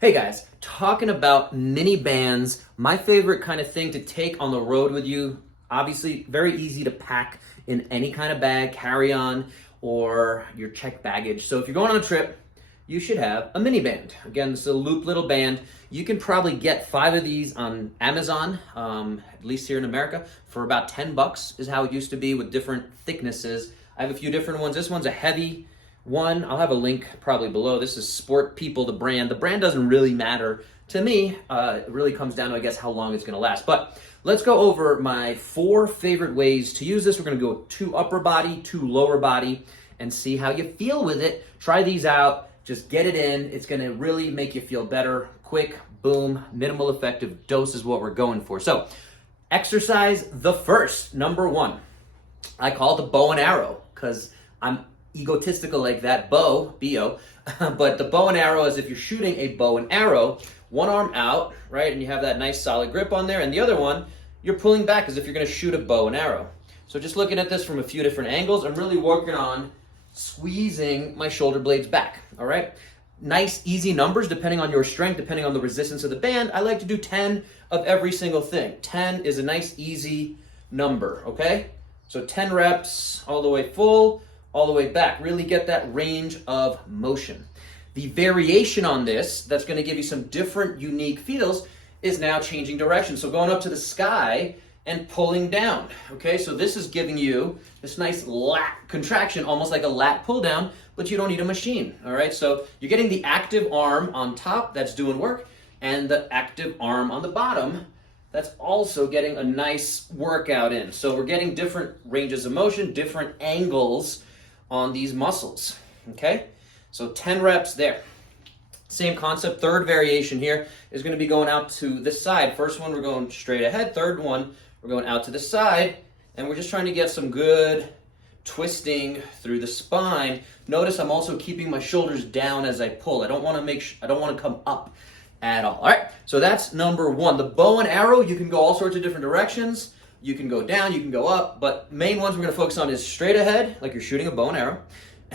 Hey guys, talking about mini bands, my favorite kind of thing to take on the road with you. Obviously, very easy to pack in any kind of bag, carry on, or your checked baggage. So if you're going on a trip, you should have a mini band. Again, this is a loop little band. You can probably get 5 of these on Amazon, at least here in America, for about 10 bucks is how it used to be with different thicknesses. I have a few different ones. This one's a heavy one. I'll have a link probably below. This is Sport People, the brand. The brand doesn't really matter to me. It really comes down to, I guess, how long it's gonna last. But let's go over my 4 favorite ways to use this. We're gonna go 2 upper body, 2 lower body, and see how you feel with it. Try these out, just get it in. It's gonna really make you feel better. Quick, boom, minimal effective dose is what we're going for. So, exercise the first, number 1. I call it the bow and arrow, because I'm egotistical like that, bow, B-O, but the bow and arrow is if you're shooting a bow and arrow, one arm out, right, and you have that nice solid grip on there, and the other one, you're pulling back as if you're gonna shoot a bow and arrow. So just looking at this from a few different angles, I'm really working on squeezing my shoulder blades back, all right? Nice, easy numbers depending on your strength, depending on the resistance of the band. I like to do 10 of every single thing. 10 is a nice, easy number, okay? So 10 reps all the way full, all the way back. Really get that range of motion. The variation on this, that's gonna give you some different unique feels, is now changing direction. So going up to the sky and pulling down, okay? So this is giving you this nice lat contraction, almost like a lat pull down, but you don't need a machine, all right? So you're getting the active arm on top that's doing work, and the active arm on the bottom that's also getting a nice workout in. So we're getting different ranges of motion, different angles on these muscles, okay? So 10 reps there. Same concept, third variation here is gonna be going out to the side. First one, we're going straight ahead. Third one, we're going out to the side, and we're just trying to get some good twisting through the spine. Notice I'm also keeping my shoulders down as I pull. I don't wanna come up at all. All right, so that's number 1. The bow and arrow, you can go all sorts of different directions. You can go down, you can go up, but main ones we're gonna focus on is straight ahead, like you're shooting a bow and arrow,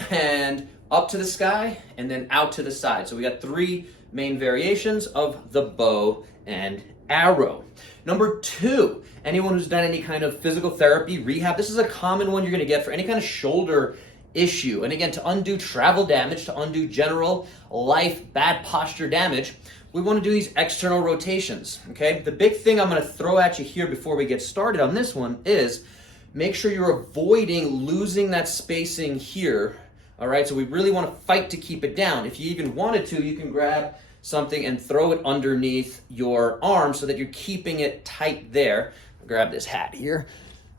and up to the sky, and then out to the side. So we got 3 main variations of the bow and arrow. Number 2, anyone who's done any kind of physical therapy, rehab, this is a common one you're gonna get for any kind of shoulder issue. And again, to undo travel damage, to undo general life bad posture damage, we want to do these external rotations, okay? The big thing I'm going to throw at you here before we get started on this one is make sure you're avoiding losing that spacing here, all right? So we really want to fight to keep it down. If you even wanted to, you can grab something and throw it underneath your arm so that you're keeping it tight there. I'll grab this hat here.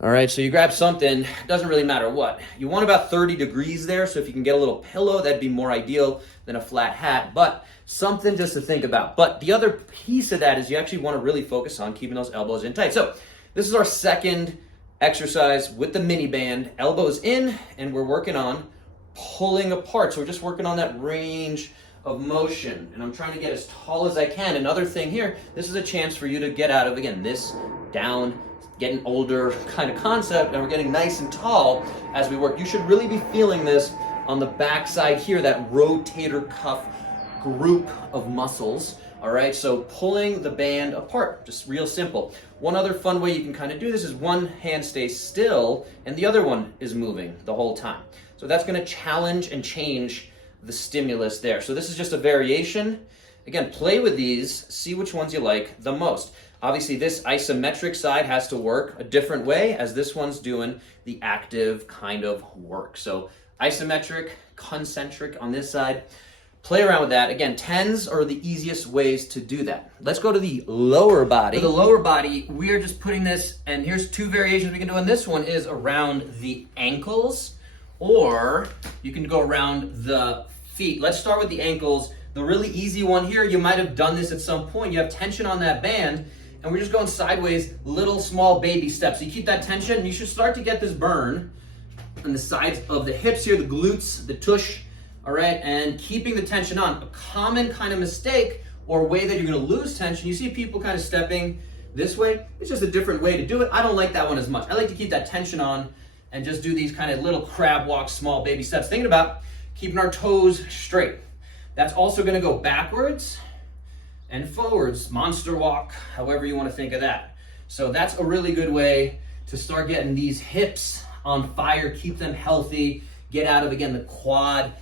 All right, so you grab something, doesn't really matter what. You want about 30 degrees there, so if you can get a little pillow, that'd be more ideal than a flat hat, but something just to think about. But the other piece of that is you actually want to really focus on keeping those elbows in tight. So this is our second exercise with the mini band. Elbows in, and we're working on pulling apart. So we're just working on that range of motion, and I'm trying to get as tall as I can. Another thing here, this is a chance for you to get out of, again, this down, getting older kind of concept, and we're getting nice and tall as we work. You should really be feeling this on the back side here, that rotator cuff group of muscles, all right? So pulling the band apart, just real simple. One other fun way you can kind of do this is one hand stays still and the other one is moving the whole time. So that's gonna challenge and change the stimulus there. So this is just a variation. Again, play with these, see which ones you like the most. Obviously, this isometric side has to work a different way as this one's doing the active kind of work. So isometric, concentric on this side. Play around with that. Again, 10s are the easiest ways to do that. Let's go to the lower body. For the lower body, we are just putting this, and here's 2 variations we can do on this one is around the ankles, or you can go around the feet. Let's start with the ankles. The really easy one here, you might have done this at some point. You have tension on that band, and we're just going sideways, little small baby steps. So you keep that tension, and you should start to get this burn on the sides of the hips here, the glutes, the tush, all right? And keeping the tension on. A common kind of mistake or way that you're gonna lose tension, you see people kind of stepping this way. It's just a different way to do it. I don't like that one as much. I like to keep that tension on and just do these kind of little crab walks, small baby steps. Thinking about keeping our toes straight. That's also gonna go backwards and forwards, monster walk, however you want to think of that. So that's a really good way to start getting these hips on fire, keep them healthy, get out of, again, the quad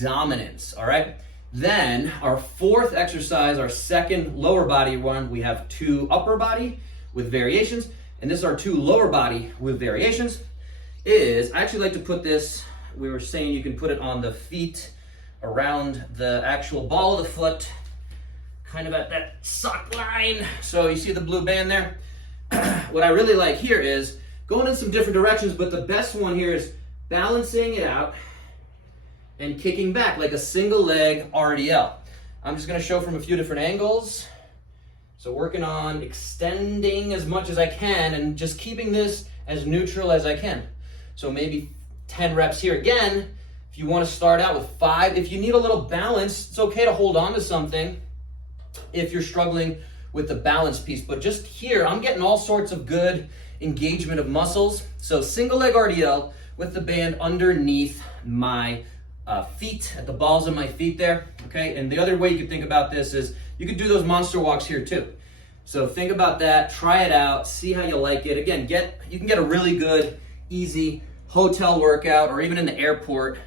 dominance, all right? Then our fourth exercise, our second lower body one, we have 2 upper body with variations, and this is our 2 lower body with variations, I actually like to put this, we were saying you can put it on the feet, around the actual ball of the foot, kind of at that sock line. So you see the blue band there? What I really like here is going in some different directions, but the best one here is balancing it out and kicking back like a single leg RDL. I'm just gonna show from a few different angles. So working on extending as much as I can and just keeping this as neutral as I can. So maybe 10 reps here. Again, if you want to start out with 5, if you need a little balance, it's okay to hold on to something if you're struggling with the balance piece. But just here, I'm getting all sorts of good engagement of muscles. So single leg RDL with the band underneath my feet, at the balls of my feet there, okay? And the other way you could think about this is you could do those monster walks here too. So think about that, try it out, see how you like it. Again, you can get a really good, easy hotel workout or even in the airport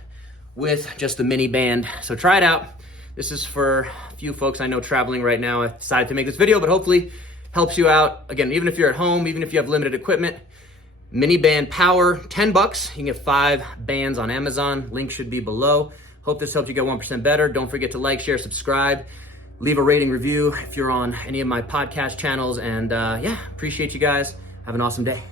with just a mini band. So try it out. This is for a few folks I know traveling right now. I decided to make this video, but hopefully helps you out. Again, even if you're at home, even if you have limited equipment, mini band power, $10. You can get 5 bands on Amazon. Link should be below. Hope this helped you get 1% better. Don't forget to like, share, subscribe, leave a rating review if you're on any of my podcast channels. And yeah, appreciate you guys. Have an awesome day.